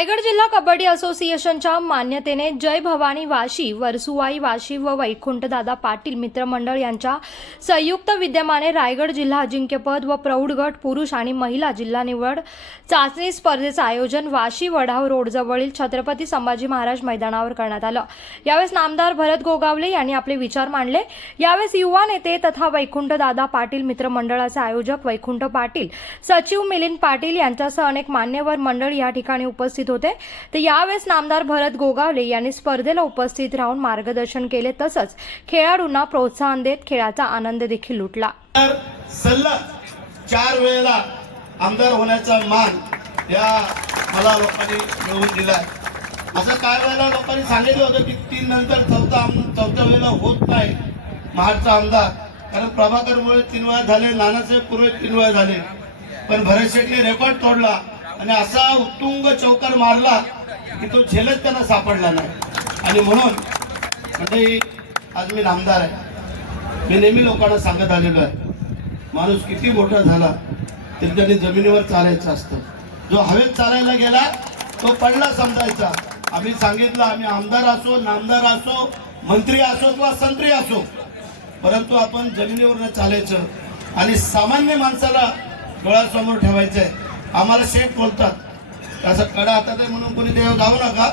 रायगड जिल्हा कबड्डी असोसिएशनच्या मान्यतेने जय भवानी वाशी वरसुवाई वाशी व वैकुंठदादा पाटील मित्रमंडळ यांच्या संयुक्त विद्यमाने रायगड जिल्हा अजिंक्यपद व प्रौढ गट पुरुष आणि महिला जिल्हा निवड चाचणी स्पर्धेचं आयोजन वाशी वढाव रोडजवळील छत्रपती संभाजी महाराज मैदानावर करण्यात आलं. यावेळेस नामदार भरत गोगावले यांनी आपले विचार मांडले. यावेळेस युवा नेते तथा वैकुंठदादा पाटील मित्रमंडळाचे आयोजक वैकुंठ पाटील सचिव मिलिंद पाटील यांच्यासह अनेक मान्यवर मंडळ या ठिकाणी उपस्थित उपस्थित होते. तर यावेळेस नामदार भरत गोगावले यांनी स्पर्धेला उपस्थित राहून मार्गदर्शन केले. तसंच खेळाडूंना प्रोत्साहन देत खेळाचा आनंद देखील लुटला. तर सलग चार वेळेला आमदार होण्याचा मान या मला लोकांनी मिळवून दिलाय असं काय वेळेला लोकांनी सांगितलं होतं की तीन नंतर चौथा चौथ्या वेळेला होत नाही महाडचा आमदार. कारण प्रभाकरमुळे तीन वेळा झाले नानासाहेब पूर्वे तीन वेळा झाले. पण भरत शेटने रेकॉर्ड तोडला. आणि असा उत्तुंग चौकार मारला की तो झेलच त्यांना सापडला नाही. आणि म्हणून म्हणजे आज मी नामदार आहे. मी नेहमी लोकांना सांगत आलेलो आहे. माणूस किती मोठा झाला तरी त्यांनी जमिनीवर चालायचं असतं. जो हवेत चालायला गेला तो पडला समजायचा. आम्ही सांगितलं आम्ही आमदार असो नामदार असो मंत्री असो किंवा संत्री असो परंतु आपण जमिनीवरनं चालायचं. आणि सामान्य माणसाला डोळ्यासमोर आहे आम्हाला शेठ बोलतात. असं कडा हातात आहे म्हणून कोणी देव जाऊ नका.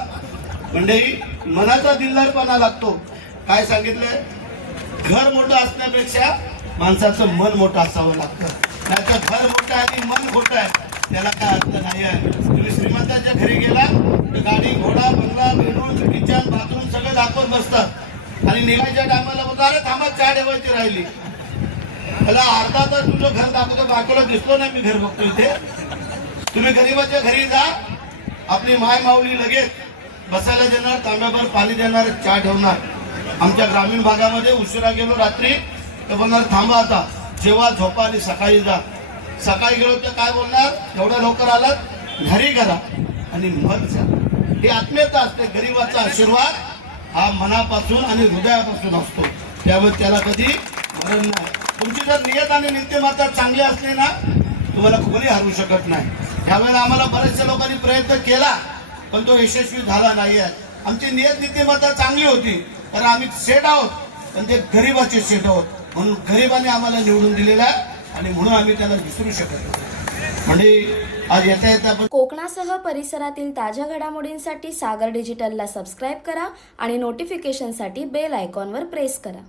म्हणजे मनाचा दिलदारपणा लागतो. काय सांगितलंय? घर मोठं असण्यापेक्षा माणसाचं मन मोठं असावं लागतं. नाहीतर घर मोठं आहे आणि मन खोटं आहे. त्याला काय अर्थ नाही आहे. तुम्ही श्रीमंताच्या घरी गेला तर गाडी घोडा बंगला बेडरूम किचन बाथरूम सगळं दाखवत बसतात आणि निघायच्या टायमाला बोलतो अरे थांबा चहा ठेवायची राहिली. मला अर्धा तास तुझं घर दाखवतो बाकीला दिसलो नाही मी घर बघतो इथे. तुम्ही गरीबाच्या घरी जा आपली माय माऊली लगेच बसायला देणार तांब्याभर पाणी देणार चहा ठेवणार. आमच्या ग्रामीण भागामध्ये उशिरा गेलो रात्री तर बोलणार थांबा आता जेव्हा झोपा आणि सकाळी जा. सकाळी गेलो तर काय बोलणार एवढ्या लवकर आलात घरी करा आणि मग जा. हे आत्मीयता असते गरीबाचा आशीर्वाद हा मनापासून आणि हृदयापासून असतो. त्यामुळे त्याला कधी मरण नाही. तुमची जर नियत आणि नित्यमाता चांगली असली ना तुम्हाला कोणी हरवू शकत नाही. त्यावेळेला आम्हाला बऱ्याचशा लोकांनी प्रयत्न केला पण तो यशस्वी झाला नाही आहे आमची नियत नीतिमत्ता चांगली होती कारण आम्ही सेट आहोत पण ते गरीबाचे सेट आहोत. म्हणून गरिबाने आम्हाला निवडून दिलेला आहे आणि म्हणून आम्ही त्याला विसरू शकत नाही. म्हणजे आज येता येता आपण कोकणासह परिसरातील ताज्या घडामोडींसाठी सागर डिजिटलला सबस्क्राईब करा आणि नोटिफिकेशनसाठी बेल आयकॉनवर प्रेस करा.